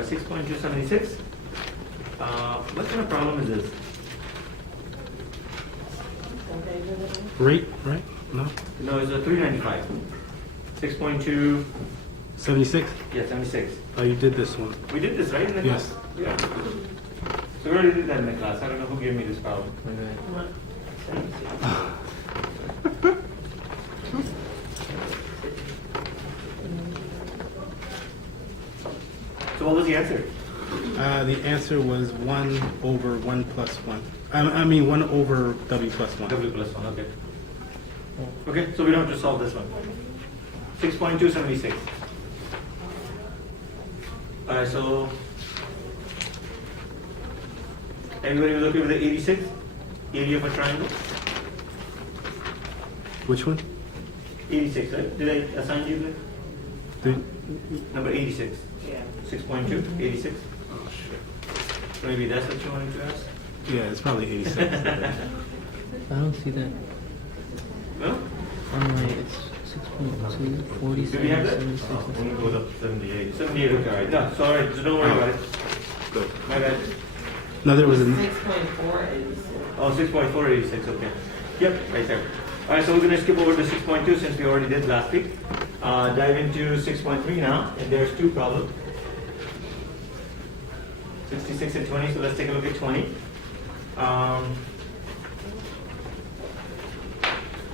6.276. What kind of problem is this? Rate, right? No? No, it's a 395. 6.2, 76? yeah, 76. Oh, you did this one. We did this, right? In the Yes. class? Yeah. So we already did that in the class. I don't know who gave me this problem. So what was the answer? The answer was 1 over 1 plus 1. I mean 1 over W plus 1. W plus 1, okay. Okay, so we don't have to solve this one. 6.276. Alright, so everybody was okay with the 86? Area of a triangle? Which one? 86, right? Did I assign you that? Number 86. Yeah. 6.2, 86. Oh, shit. Maybe that's what you wanted to ask? Yeah, it's probably 86. I don't see that. No? On my, it's 6.2, 47, Do we have that? 76. Oh, let me go up 78. 78, okay, alright. No, it's alright, so don't worry about it. Good. My bad. No, there was a... 6.486. Oh, 6.486, okay. Yep, right there. Alright, so we're going to skip over to 6.2 since we already did last week. Dive into 6.3 now, and there's two problems. 66 and 20, so let's take a look at 20.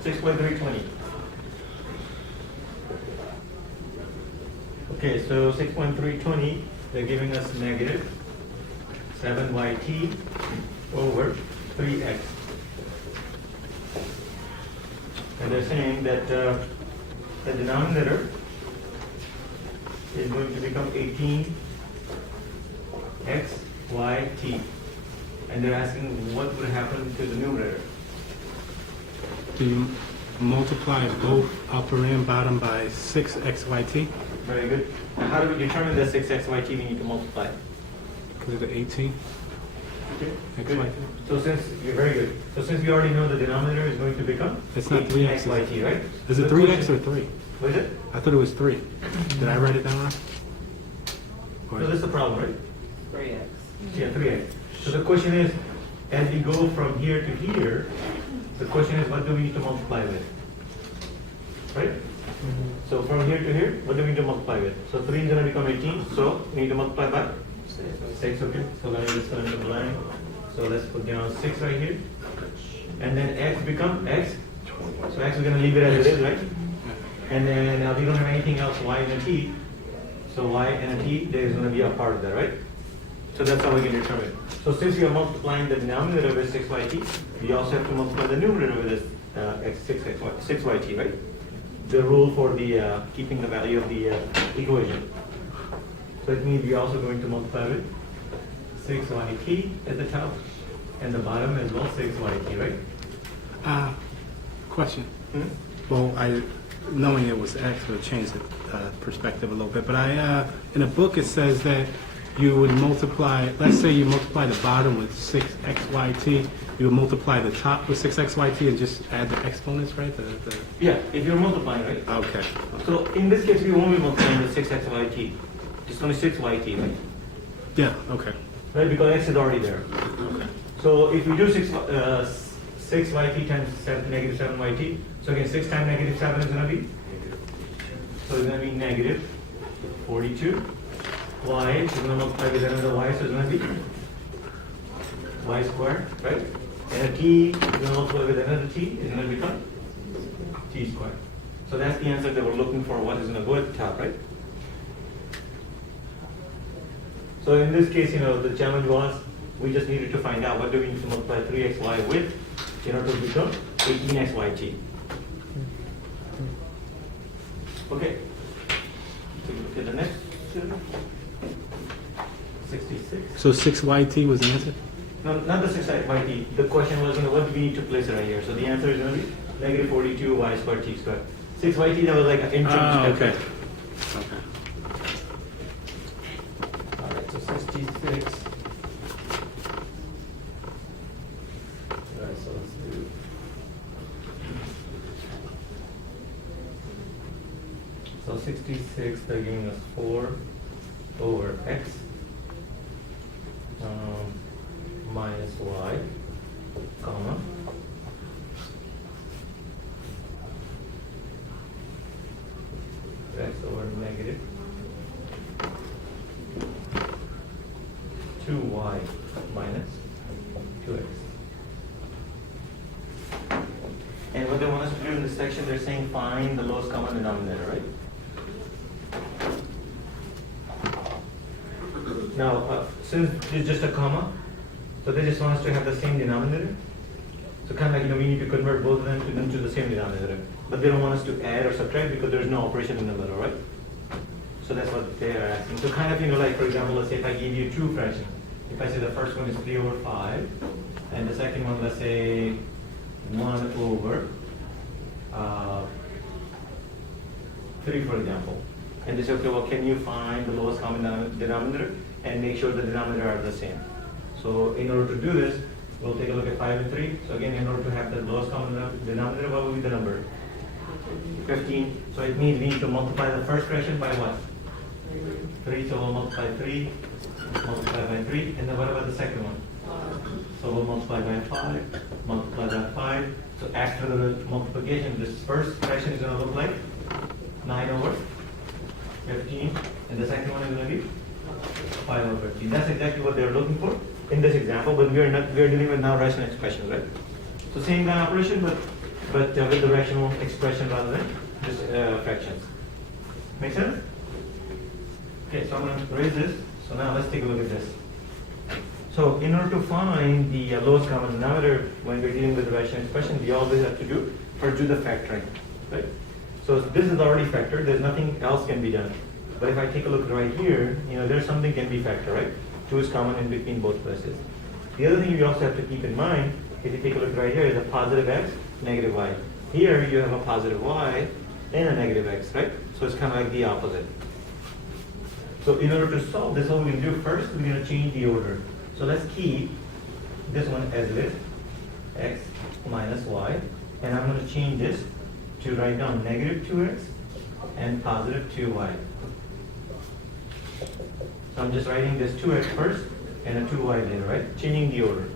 6.320. Okay, so 6.320, they're giving us negative 7yt over 3x. And they're saying that the denominator is going to become 18xyt. And they're asking what would happen to the numerator. Do you multiply both upper and bottom by 6xyt? Very good. Now, how do we determine the 6xyt we need to multiply? Because of the 18? Okay, X, good. Y, T. So since, you're very good. So since we already know the denominator is going to become It's not 3x, is it? xyt, right? Is it The 3x question- or 3? What is it? I thought it was 3. Did I write it down wrong? Or- So that's the problem, right? 3x. Yeah, 3x. So the question is, as we go from here to here, the question is, what do we need to multiply with? Right? So from here to here, what do we need to multiply with? So 3 is going to become 18, so we need to multiply by 6, okay? So let me just fill in the blank. So let's put down 6 right here. And then x become x. So x is going to leave it as it is, right? And then we don't have anything else, y and a t. So y and a t, there is going to be a part of that, right? So that's how we can determine. So since we are multiplying the denominator with 6yt, we also have to multiply the numerator with this 6yt, right? The rule for the keeping the value of the equation. So it means we are also going to multiply with 6yt at the top, and the bottom as well 6yt, right? Question. Hmm? Well, knowing it was X would change the perspective a little bit, but in a book it says that you would multiply, let's say you multiply the bottom with 6xyt, you would multiply the top with 6xyt and just add the exponents, right? Yeah, if you're multiplying, right? Okay. So in this case, we won't be multiplying with 6xyt. It's only 6yt, right? Yeah, okay. Right, because x is already there. Okay. So if we do 6yt times negative 7yt, so again 6 times negative 7 is going to be? So it's going to be negative 42. Y is going to multiply with another y, so it's going to be y squared, right? And a t is going to multiply with another t, is going to become t squared. So that's the answer that we're looking for, what is going to go at the top, right? So in this case, the challenge was, we just needed to find out what do we need to multiply 3xy with in order to become 18xyt. Okay. Take a look at the next. 66. So 6yt was the answer? No, not the 6yt. The question was, what do we need to place it right here? So the answer is going to be negative 42 y squared t squared. 6yt, that was like an interim step. Okay. Okay. All right, so 66. All right, so let's do. So 66, they're giving us 4 over x minus y, comma, x over negative 2y minus 2x. And what they want us to do in this section, they're saying find the lowest common denominator, right? Now, since it's just a comma, so they just want us to have the same denominator. So kind of like, we need to convert both of them to the same denominator. But they don't want us to add or subtract because there's no operation in the middle, right? So that's what they are asking. So kind of, like for example, let's say if I give you two fractions. If I say the first one is 3 over 5, and the second one, let's say 1 over 3, for example. And they say, okay, well, can you find the lowest common denominator and make sure the denominator are the same? So in order to do this, we'll take a look at 5 and 3. So again, in order to have the lowest common denominator, what will be the number? 15. So it means we need to multiply the first fraction by what? 3. So we'll multiply 3, multiply by 3. And then what about the second one? So we'll multiply by 5, multiply by 5. So after the multiplication, this first fraction is going to look like 9 over 15. And the second one is going to be 5 over 15. That's exactly what they're looking for in this example, but we are dealing with now rational expressions, right? So same kind of operation, but with the rational expression rather than just fractions. Make sense? Okay, so I'm going to raise this. So now let's take a look at this. So in order to find the lowest common denominator when we're dealing with the rational expression, we always have to do the factoring, right? So this is already factored. There's nothing else can be done. But if I take a look right here, there's something can be factored, right? 2 is common in between both places. The other thing you also have to keep in mind, if you take a look right here, is a positive x, negative y. Here you have a positive y and a negative x, right? So it's kind of like the opposite. So in order to solve this, what we're going to do first, we're going to change the order. So let's keep this one as it is, x minus y, and I'm going to change this to write down negative 2x and positive 2y. So I'm just writing this 2x first and a 2y later, right? Changing the order.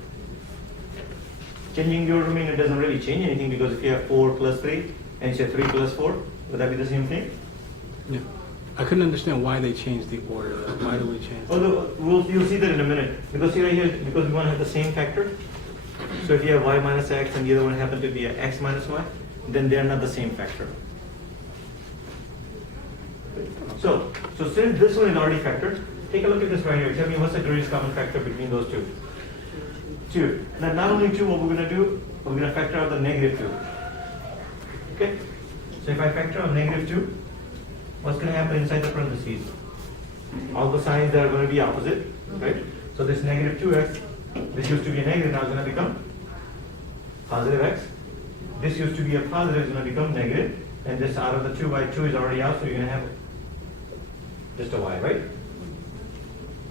Changing the order means it doesn't really change anything, because if you have 4 plus 3 and you say 3 plus 4, would that be the same thing? Yeah. I couldn't understand why they changed the order. Why do we change that? Although you'll see that in a minute. Because see right here, because we want to have the same factor. So if you have y minus x and the other one happen to be x minus y, then they are not the same factor. So since this one is already factored, take a look at this right here. Tell me what's the greatest common factor between those two? 2. Now not only 2, what we're going to do, we're going to factor out the negative 2. Okay? So if I factor out negative 2, what's going to happen inside the parentheses? All the signs that are going to be opposite, right? So this negative 2x, this used to be a negative, now it's going to become positive x. This used to be a positive, is going to become negative. And this out of the 2 by 2 is already out, so you're going to have just a y, right?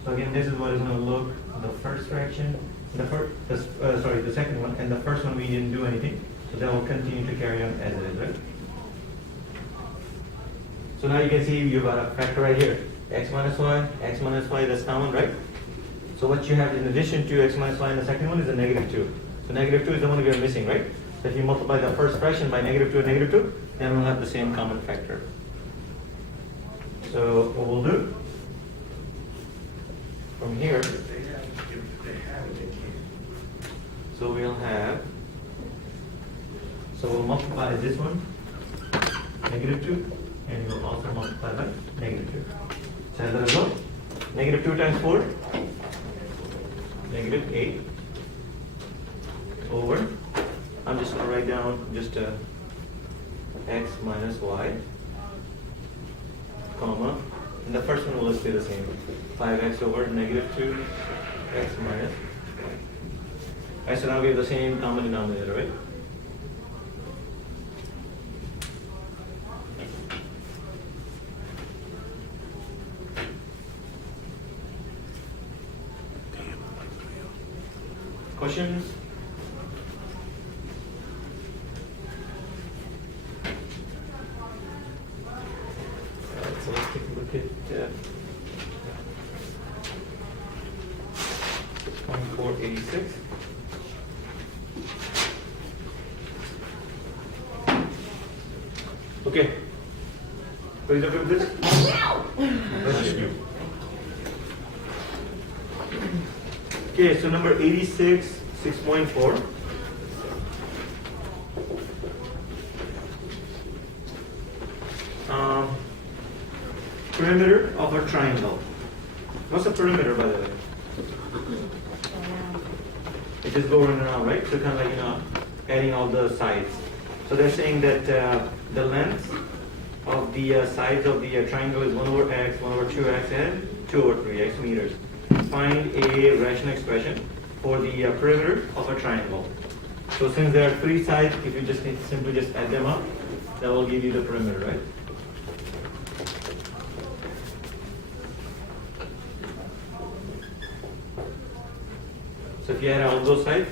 So again, this is what is going to look the first fraction, the second one, and the first one we didn't do anything, so that will continue to carry on as it is, right? So now you can see you've got a factor right here, x minus y, that's common, right? So what you have in addition to x minus y in the second one is a negative 2. So negative 2 is the one we are missing, right? So if you multiply the first fraction by negative 2 and negative 2, then we'll have the same common factor. So what we'll do from here, so we'll multiply this one, negative 2, and we'll also multiply by negative 2. So as a result, negative 2 times 4, negative 8 over, I'm just going to write down just x minus y, comma, and the first one will stay the same, 5x over negative 2 x minus y. Right, so now we have the same common denominator, right? Questions? Alright, so let's take a look at 2486. Okay. So is it with this? Let's do. Okay, so number 86, 6.4. Perimeter of a triangle. What's the perimeter, by the way? It just go around and around, right? So kind of like, adding all the sides. So they're saying that the length of the sides of the triangle is 1 over x, 1 over 2x, and 2 over 3x meters. Find a rational expression for the perimeter of a triangle. So since there are 3 sides, if you just simply just add them up, that will give you the perimeter, right? So if you add all those sides,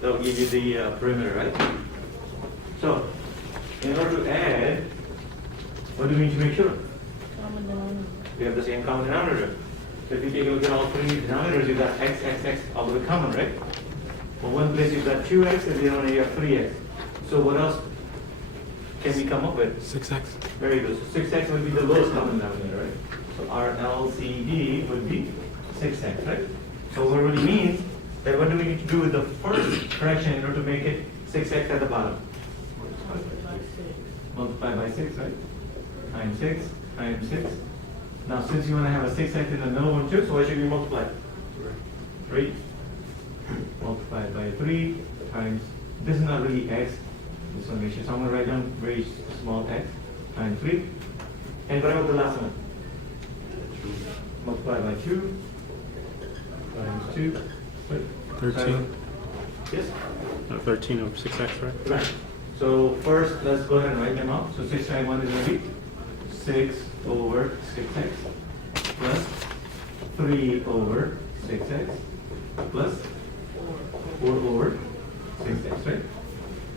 that will give you the perimeter, right? So, in order to add, what do we need to make sure? We have the same common denominator. So if you take a look at all 3 denominators, you've got x, x, x, all the way common, right? For one place you've got 2x, and the other one you have 3x. So what else can we come up with? 6x. Very good. So 6x would be the lowest common denominator, right? So our LCD would be 6x, right? So what it really means that what do we need to do with the first fraction in order to make it 6x at the bottom? Multiply by 6, right? Times 6, times 6. Now since you want to have a 6x in the middle one too, so what should we multiply? 3. Multiplied by 3 times, this is not really x, this one makes it, so I'm going to write down very small x times 3. And what about the last one? Multiply by 2 times 2. Wait, 13. Yes? 13 over 6x, right? Right. So first, let's go ahead and write them out. So 6 times 1 is going to be 6 over 6x plus 3 over 6x plus 4 over 6x, right?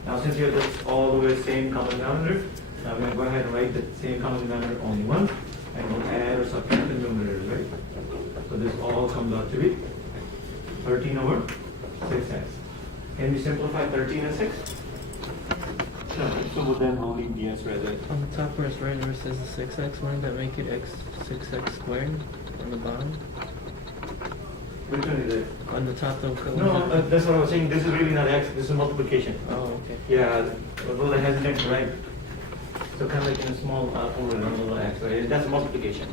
Now since you have this all the way same common denominator, now I'm going to go ahead and write the same common denominator only once, and we'll add or subtract the numerators, right? So this all comes out to be 13 over 6x. Can we simplify 13 and 6? No, so then we'll leave the answer as it. On the top where it's right where it says the 6x, wouldn't that make it 6x squared on the bottom? Which one is it? On the top though. No, that's what I was saying. This is really not x, this is multiplication. Oh, okay. Yeah, although that has an x, right? So kind of like in a small over a little x, right? That's multiplication.